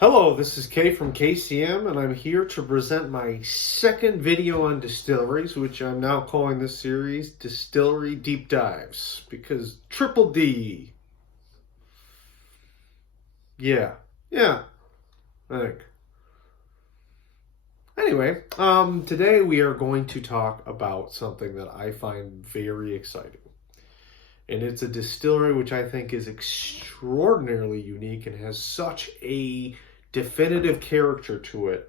Hello, this is Kay from KCM, and I'm here to present my second video on distilleries, which I'm now calling this series Distillery Deep Dives, because Triple D. Yeah, I think. Anyway, today we are going to talk about something that I find very exciting. And it's a distillery which I think is extraordinarily unique and has such a definitive character to it,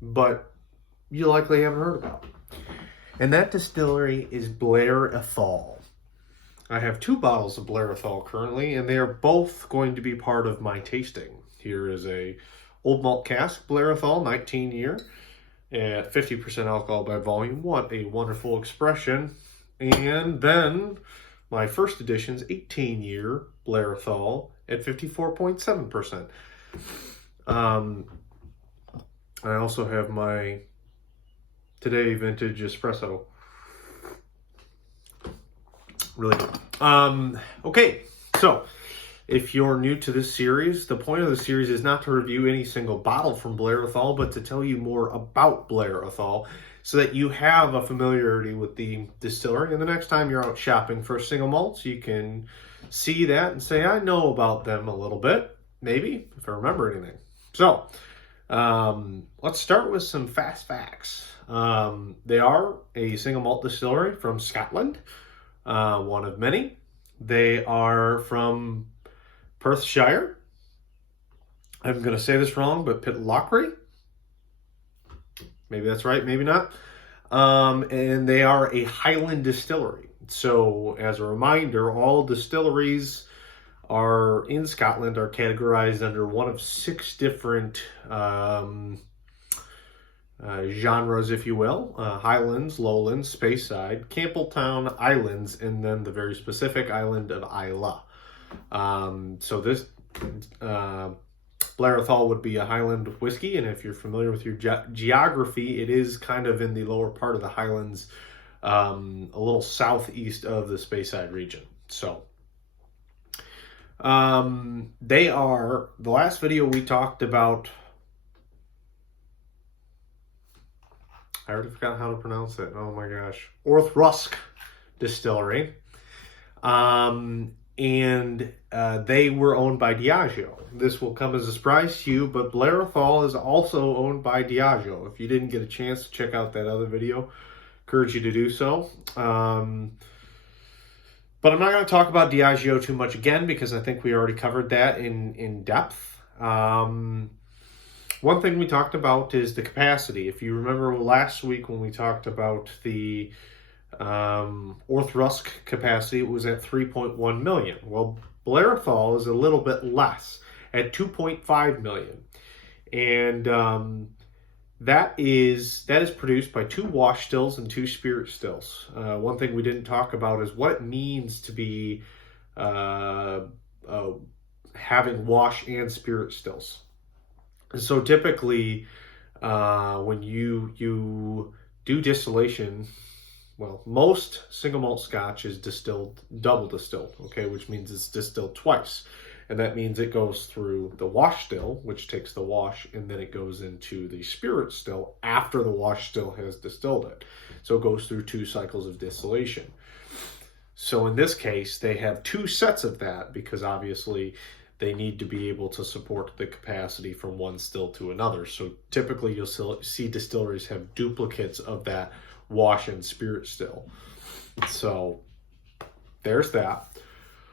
but you likely haven't heard about. And that distillery is Blair Athol. I have 2 bottles of Blair Athol currently, and they are both going to be part of my tasting. Here is a old malt cask Blair Athol, 19 year, at 50% alcohol by volume. What a wonderful expression. And then my first edition's 18 year Blair Athol at 54.7%. I also have my today vintage espresso. Really good. Okay, so if you're new to this series, the point of the series is not to review any single bottle from Blair Athol, but to tell you more about Blair Athol so that you have a familiarity with the distillery. And the next time you're out shopping for single malts, you can see that and say, I know about them a little bit, maybe, if I remember anything. So, let's start with some fast facts. They are a single malt distillery from Scotland, one of many. They are from Perthshire. I'm going to say this wrong, but Pitlochry. Maybe that's right, maybe not. And they are a Highland distillery. So, as a reminder, all distilleries are in Scotland are categorized under one of 6 different genres, if you will. Highlands, Lowlands, Speyside, Campbelltown, Islands, and then the very specific island of Islay. So this Blair Athol would be a Highland whiskey, and if you're familiar with your geography, it is kind of in the lower part of the Highlands, a little southeast of the Speyside region. So they are, the last video we talked about, I already forgot how to pronounce it. Oh my gosh. Orthrusk Distillery. And they were owned by Diageo. This will come as a surprise to you, but Blair Athol is also owned by Diageo. If you didn't get a chance to check out that other video, encourage you to do so. But I'm not going to talk about Diageo too much again because I think we already covered that in depth. One thing we talked about is the capacity. If you remember last week when we talked about the Orthrusk capacity, it was at 3.1 million. Well, Blair Athol is a little bit less at 2.5 million. And that is produced by 2 wash stills and 2 spirit stills. One thing we didn't talk about is what it means to be having wash and spirit stills. And so typically, when you do distillation, well, most single malt Scotch is distilled, double distilled, okay, which means it's distilled twice. And that means it goes through the wash still, which takes the wash, and then it goes into the spirit still after the wash still has distilled it. So it goes through 2 cycles of distillation. So in this case, they have 2 sets of that because obviously they need to be able to support the capacity from one still to another. So typically you'll see distilleries have duplicates of that wash and spirit still. So there's that.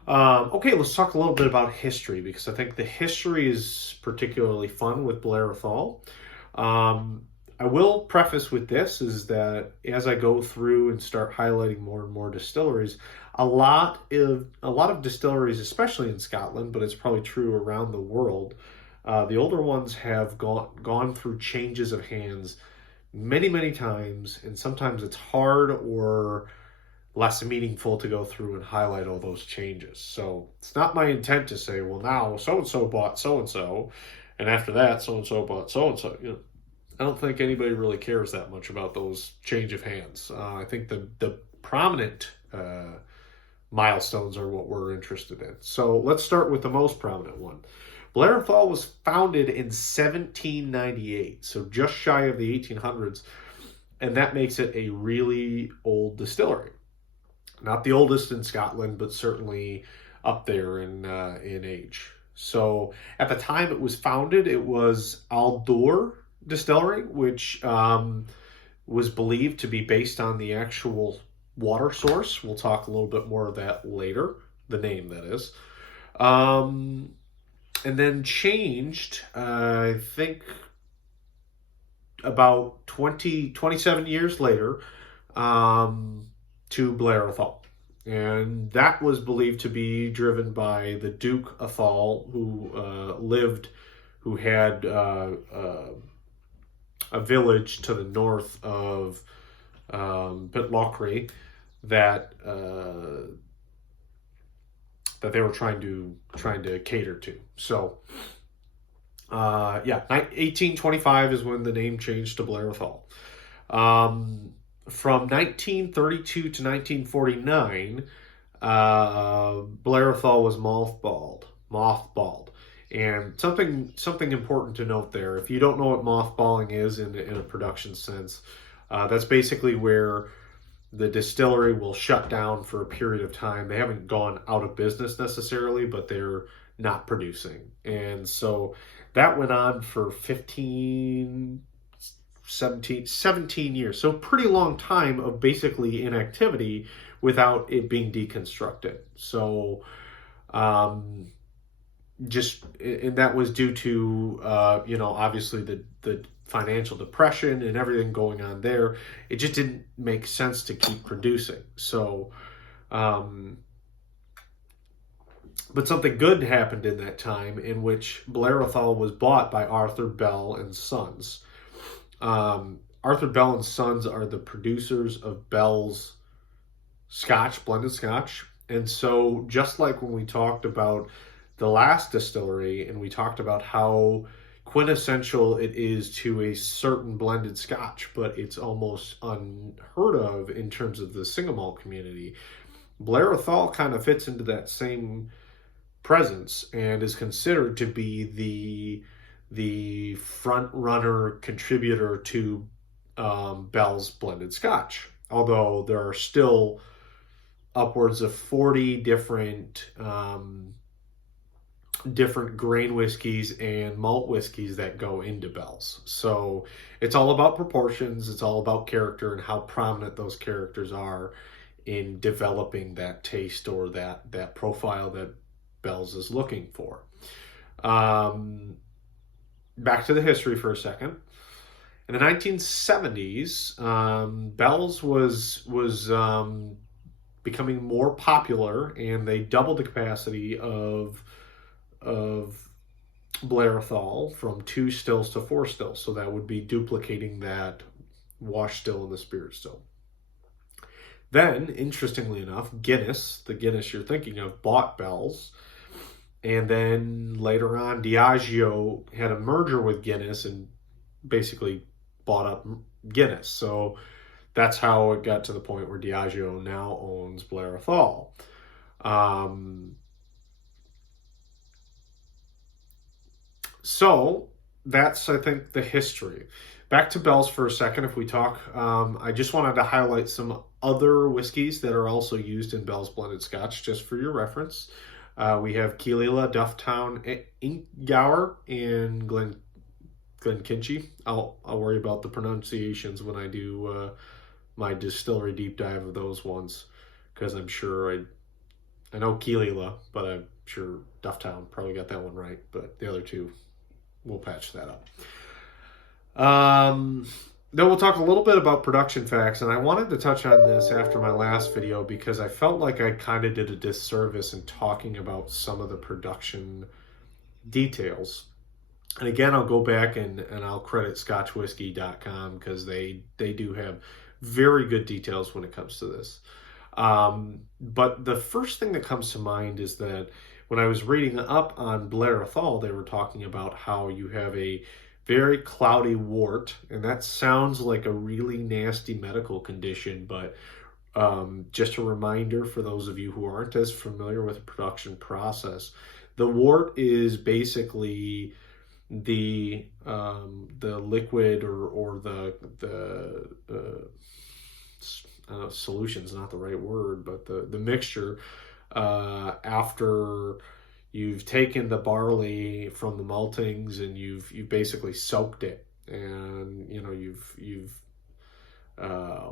Okay, let's talk a little bit about history because I think the history is particularly fun with Blair Athol. I will preface with this is that as I go through and start highlighting more and more distilleries, a lot of distilleries, especially in Scotland, but it's probably true around the world, the older ones have gone through changes of hands many, many times, and sometimes it's hard or less meaningful to go through and highlight all those changes. So it's not my intent to say, well, now so-and-so bought so-and-so, and after that, so-and-so bought so-and-so. You know, I don't think anybody really cares that much about those change of hands. I think the prominent milestones are what we're interested in. So let's start with the most prominent one. Blair Athol was founded in 1798, so just shy of the 1800s, and that makes it a really old distillery. Not the oldest in Scotland, but certainly up there in age. So at the time it was founded, it was Aldor Distillery, which was believed to be based on the actual water source. We'll talk a little bit more of that later, the name that is. And then changed, I think, about 27 years later, to Blair Athol. And that was believed to be driven by the Duke Athol, who had a village to the north of Pitlochry that they were trying to cater to. So, 1825 is when the name changed to Blair Athol. From 1932 to 1949, Blair Athol was mothballed. And something important to note there, if you don't know what mothballing is in a production sense, that's basically where the distillery will shut down for a period of time. They haven't gone out of business necessarily, but they're not producing. And so that went on for 17 years. So pretty long time of basically inactivity without it being deconstructed. So and that was due to, obviously the financial depression and everything going on there. It just didn't make sense to keep producing. So, but something good happened in that time, in which Blair Athol was bought by Arthur Bell and Sons. Arthur Bell and Sons are the producers of Bell's Scotch, blended Scotch. And so just like when we talked about the last distillery and we talked about how quintessential it is to a certain blended Scotch, but it's almost unheard of in terms of the single malt community, Blair Athol kind of fits into that same presence and is considered to be the front runner contributor to Bell's blended Scotch. Although there are still upwards of 40 different grain whiskeys and malt whiskeys that go into Bell's. So it's all about proportions, it's all about character and how prominent those characters are in developing that taste or that profile that Bell's is looking for. Back to the history for a second. In the 1970s, Bell's was becoming more popular, and they doubled the capacity of Blair Athol from 2 stills to 4 stills. So that would be duplicating that wash still and the spirit still. Then, interestingly enough, Guinness, the Guinness you're thinking of, bought Bell's. And then later on, Diageo had a merger with Guinness and basically bought up Guinness. So that's how it got to the point where Diageo now owns Blair Athol. So that's, I think, the history. Back to Bell's for a second, if we talk. I just wanted to highlight some other whiskeys that are also used in Bell's blended Scotch, just for your reference. We have Keilila, Dufftown, Inkgower, and Glenkinchie. I'll worry about the pronunciations when I do my distillery deep dive of those ones, because I'm sure I know Keilila, but I'm sure Dufftown probably got that one right, but the other two, we'll patch that up. Then we'll talk a little bit about production facts, and I wanted to touch on this after my last video because I felt like I kind of did a disservice in talking about some of the production details. And again, I'll go back and I'll credit scotchwhiskey.com because they do have very good details when it comes to this. But the first thing that comes to mind is that when I was reading up on Blair Athol, they were talking about how you have a very cloudy wort, and that sounds like a really nasty medical condition, but just a reminder for those of you who aren't as familiar with the production process, The wort is basically the liquid or solution's not the right word, but the mixture after you've taken the barley from the maltings and you've basically soaked it, and you've uh,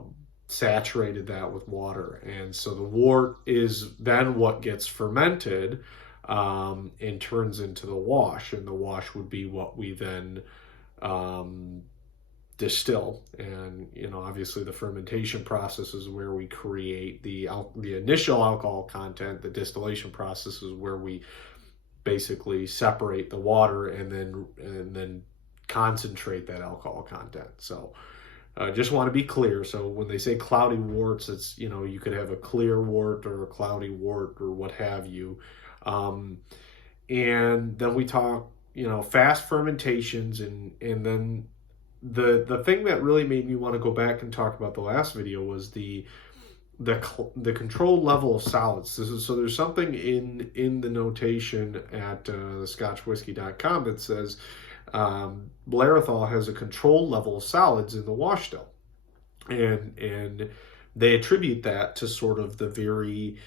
saturated that with water, and so the wort is then what gets fermented and turns into the wash, and the wash would be what we then um, distill. And obviously the fermentation process is where we create the initial alcohol content. The distillation process is where we basically separate the water and then concentrate that alcohol content. So just want to be clear. So when they say cloudy worts, it's you could have a clear wort or a cloudy wort or what have you. And then we talk fast fermentations, and then the thing that really made me want to go back and talk about the last video was the controlled level of solids. So there's something in the notation at thescotchwhiskey.com that says Blair Athol has a controlled level of solids in the wash still, and they attribute that to sort of the very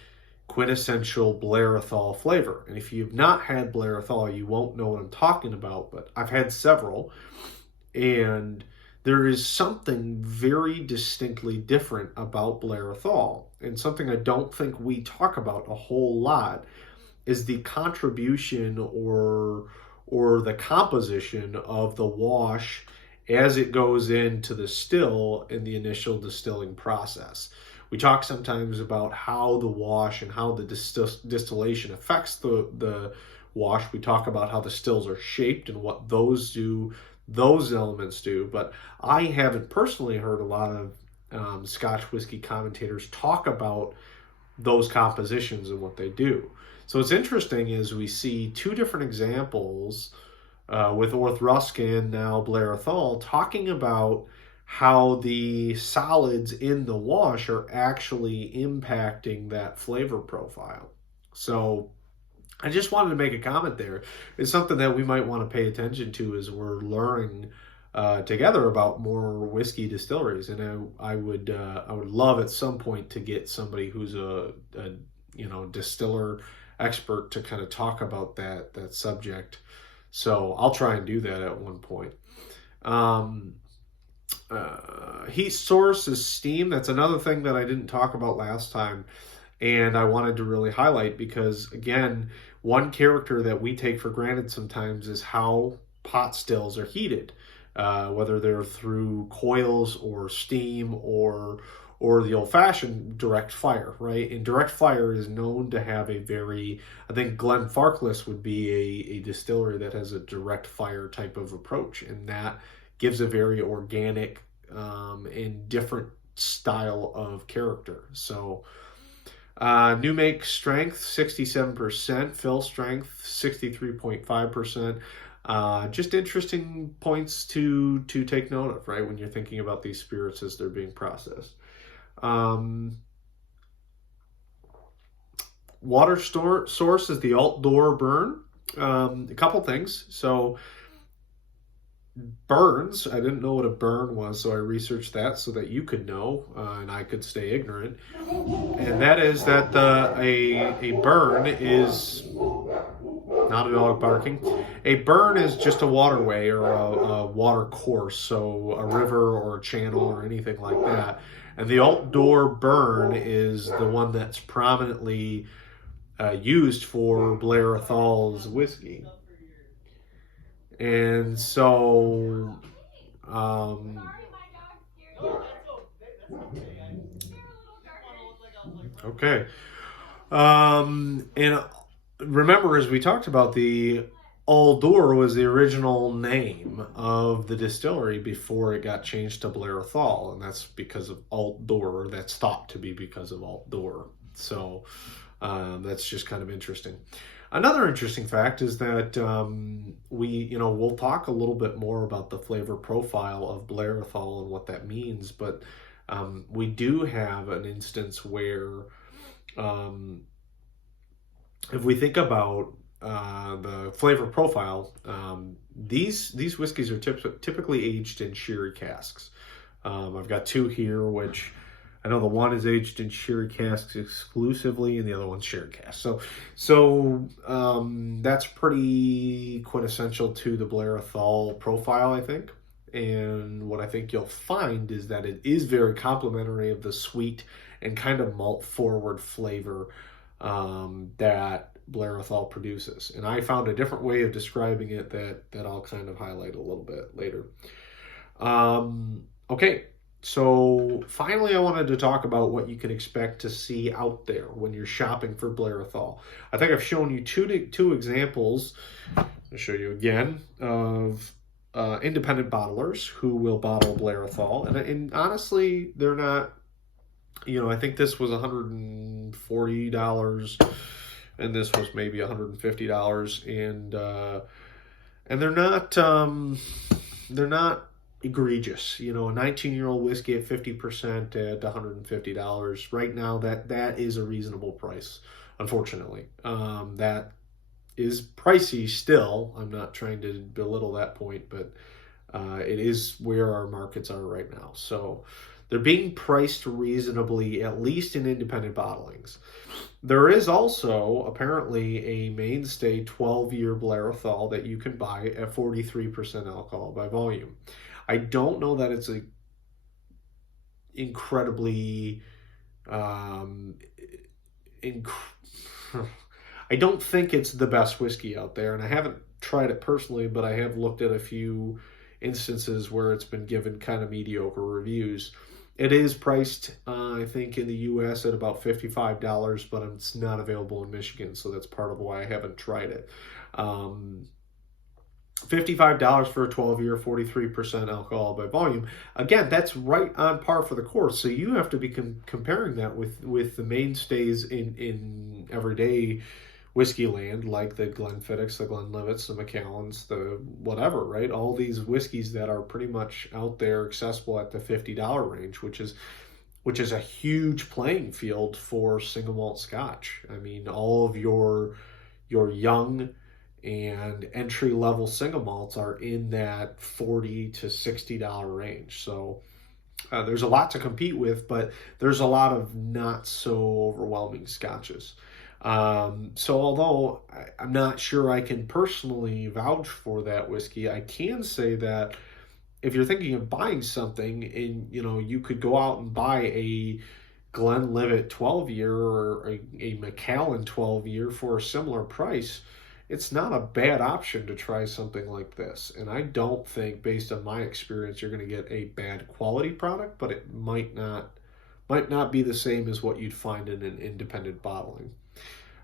quintessential Blair Athol flavor. And if you've not had Blair Athol, you won't know what I'm talking about, but I've had several, and there is something very distinctly different about Blair Athol, and something I don't think we talk about a whole lot is the contribution or the composition of the wash as it goes into the still in the initial distilling process. We talk sometimes about how the wash and how the distillation affects the wash. We talk about how the stills are shaped and what those elements do, but I haven't personally heard a lot of Scotch whiskey commentators talk about those compositions and what they do. So what's interesting is we see two different examples with Orth Ruskin, now Blair Athol, talking about how the solids in the wash are actually impacting that flavor profile. So I just wanted to make a comment there. It's something that we might want to pay attention to as we're learning together about more whiskey distilleries. And I would love at some point to get somebody who's a distiller expert to kind of talk about that subject. So I'll try and do that at one point. Heat source is steam. That's another thing that I didn't talk about last time, and I wanted to really highlight because, again, one character that we take for granted sometimes is how pot stills are heated, whether they're through coils or steam or the old-fashioned direct fire, right? And direct fire is known to have a very, I think Glenfarclas would be a distillery that has a direct fire type of approach, and that gives a very organic and different style of character. So new make strength 67%, fill strength 63.5%. Just interesting points to take note of, right, when you're thinking about these spirits as they're being processed. Water source is the alt door burn. A couple things. So burns, I didn't know what a burn was, so I researched that so that you could know and I could stay ignorant. And that is that a burn is not a dog barking. A burn is just a waterway or a water course, so a river or a channel or anything like that. And the alt door burn is the one that's prominently used for Blair Athol's whiskey. And so, okay. And remember, as we talked about, the Old Door was the original name of the distillery before it got changed to Blair Athol, and that's because of Alt Door. That's thought to be because of Alt Door. So that's just kind of interesting. Another interesting fact is that we'll talk a little bit more about the flavor profile of Blair Athol and what that means, but we do have an instance where if we think about the flavor profile, these whiskeys are typically aged in sherry casks. I've got two here, which I know the one is aged in sherry casks exclusively, and the other one's sherry cask. So that's pretty quintessential to the Blair Athol profile, I think. And what I think you'll find is that it is very complementary of the sweet and kind of malt forward flavor that Blair Athol produces. And I found a different way of describing it that I'll kind of highlight a little bit later. Okay, so finally I wanted to talk about what you can expect to see out there when you're shopping for Blair Athol. I think I've shown you two examples. I'll show you again of independent bottlers who will bottle Blair Athol. And honestly, they're not, I think this was $140 and this was maybe $150, and they're not egregious. A 19-year-old whiskey at 50% at $150 right now, that is a reasonable price. Unfortunately, that is pricey still. I'm not trying to belittle that point, but it is where our markets are right now. So they're being priced reasonably, at least in independent bottlings. There is also apparently a mainstay 12-year Blair Athol that you can buy at 43% alcohol by volume. I don't know that it's a incredibly I don't think it's the best whiskey out there, and I haven't tried it personally, but I have looked at a few instances where it's been given kind of mediocre reviews. It is priced, I think, in the U.S. at about $55, but it's not available in Michigan, so that's part of why I haven't tried it. $55 for a 12-year, 43% alcohol by volume. Again, that's right on par for the course. So you have to be comparing that with the mainstays in everyday whiskey land, like the Glenfiddicks, the Glenlivets, the Macallans, the whatever, right? All these whiskeys that are pretty much out there accessible at the $50 range, which is a huge playing field for single malt Scotch. I mean, all of your young and entry level single malts are in that $40 to $60 range. So there's a lot to compete with, but there's a lot of not so overwhelming Scotches. So although I'm not sure I can personally vouch for that whiskey, I can say that if you're thinking of buying something and you could go out and buy a Glenlivet 12-year or a Macallan 12-year for a similar price, it's not a bad option to try something like this. And I don't think, based on my experience, you're going to get a bad quality product, but it might not be the same as what you'd find in an independent bottling.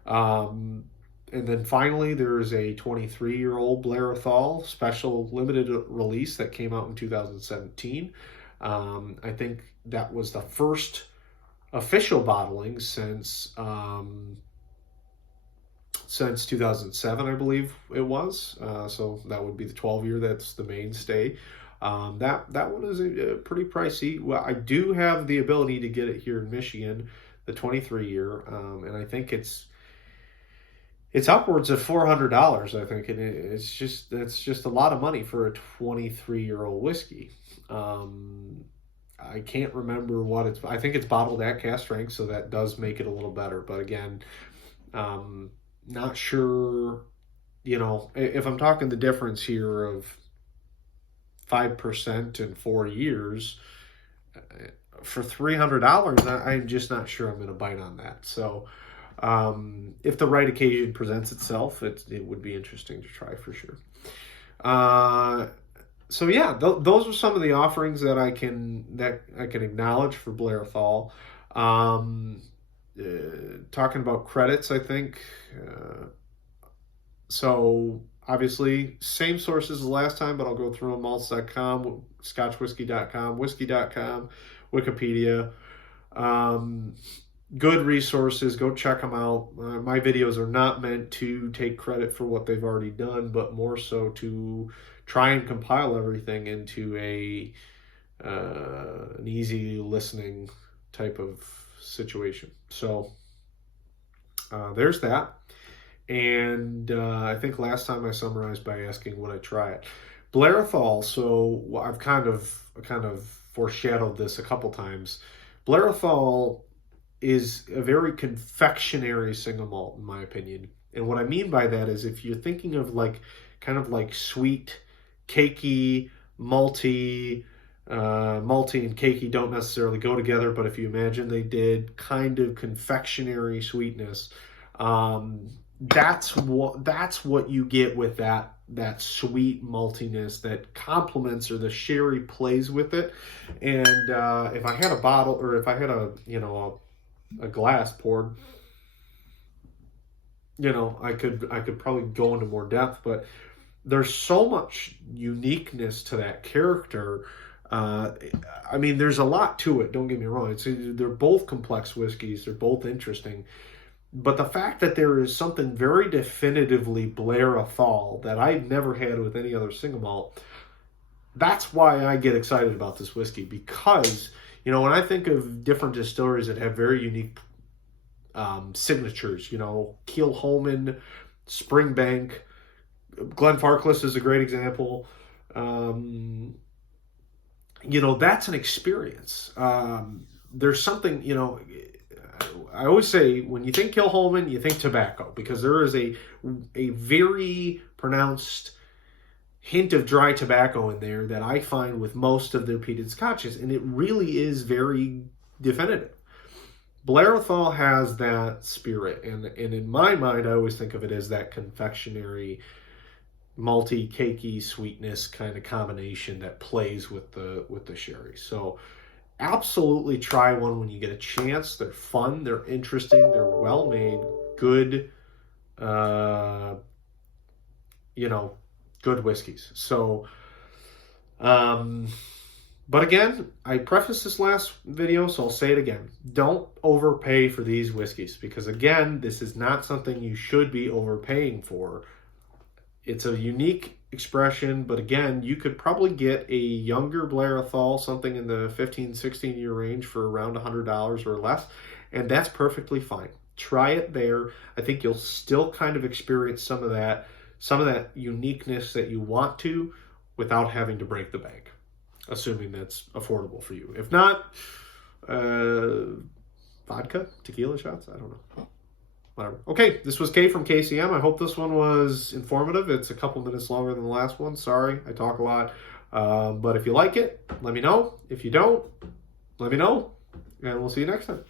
And then finally, there's a 23-year-old Blair Athol special limited release that came out in 2017. I think that was the first official bottling since 2007, I believe it was. So that would be the 12-year. That's the mainstay. That one is pretty pricey. Well, I do have the ability to get it here in Michigan, the 23-year, and I think it's upwards of $400. I think, and that's just a lot of money for a 23-year-old whiskey. I can't remember what it's. I think it's bottled at cask strength, so that does make it a little better. But again, not sure. If I'm talking the difference here of 5% in 4 years for $300, I'm just not sure I'm going to bite on that. So if the right occasion presents itself, it would be interesting to try for sure. So yeah, those are some of the offerings that I can acknowledge for Blair Athol. Talking about credits, I think. So obviously, same sources as last time, but I'll go through them: malts.com, scotchwhiskey.com, whiskey.com, Wikipedia. Good resources. Go check them out. My videos are not meant to take credit for what they've already done, but more so to try and compile everything into an easy listening type of situation. So there's that. And I think last time I summarized by asking would I try it. Blair Athol. So I've kind of foreshadowed this a couple times. Blair Athol is a very confectionery single malt, in my opinion. And what I mean by that is if you're thinking of like kind of like sweet, cakey, malty, malty and cakey don't necessarily go together, but if you imagine they did, kind of confectionery sweetness, that's what you get with that sweet maltiness that complements, or the sherry plays with it. And if I had a bottle, or if I had a glass poured, I could probably go into more depth, but there's so much uniqueness to that character. I mean, there's a lot to it. Don't get me wrong. They're both complex whiskeys. They're both interesting. But the fact that there is something very definitively Blair Athol that I've never had with any other single malt, that's why I get excited about this whiskey. Because, when I think of different distilleries that have very unique signatures, Keel Holman, Springbank, Glenfarclas is a great example. That's an experience. There's something, I always say when you think Kilholman, you think tobacco, because there is a very pronounced hint of dry tobacco in there that I find with most of their peated scotches, and it really is very definitive. Blair Athol has that spirit, and in my mind, I always think of it as that confectionery, malty, cakey sweetness kind of combination that plays with the sherry. So absolutely try one when you get a chance. They're fun, they're interesting, they're well made, good, good whiskeys. So, but again, I prefaced this last video, so I'll say it again. Don't overpay for these whiskeys, because again, this is not something you should be overpaying for. It's a unique expression, but again, you could probably get a younger Blair Athol, something in the 15, 16-year range for around $100 or less, and that's perfectly fine. Try it there. I think you'll still kind of experience some of that uniqueness that you want to without having to break the bank, assuming that's affordable for you. If not, vodka, tequila shots, I don't know. Whatever. Okay, this was Kay from KCM. I hope this one was informative. It's a couple minutes longer than the last one. Sorry, I talk a lot. But if you like it, let me know. If you don't, let me know. And we'll see you next time.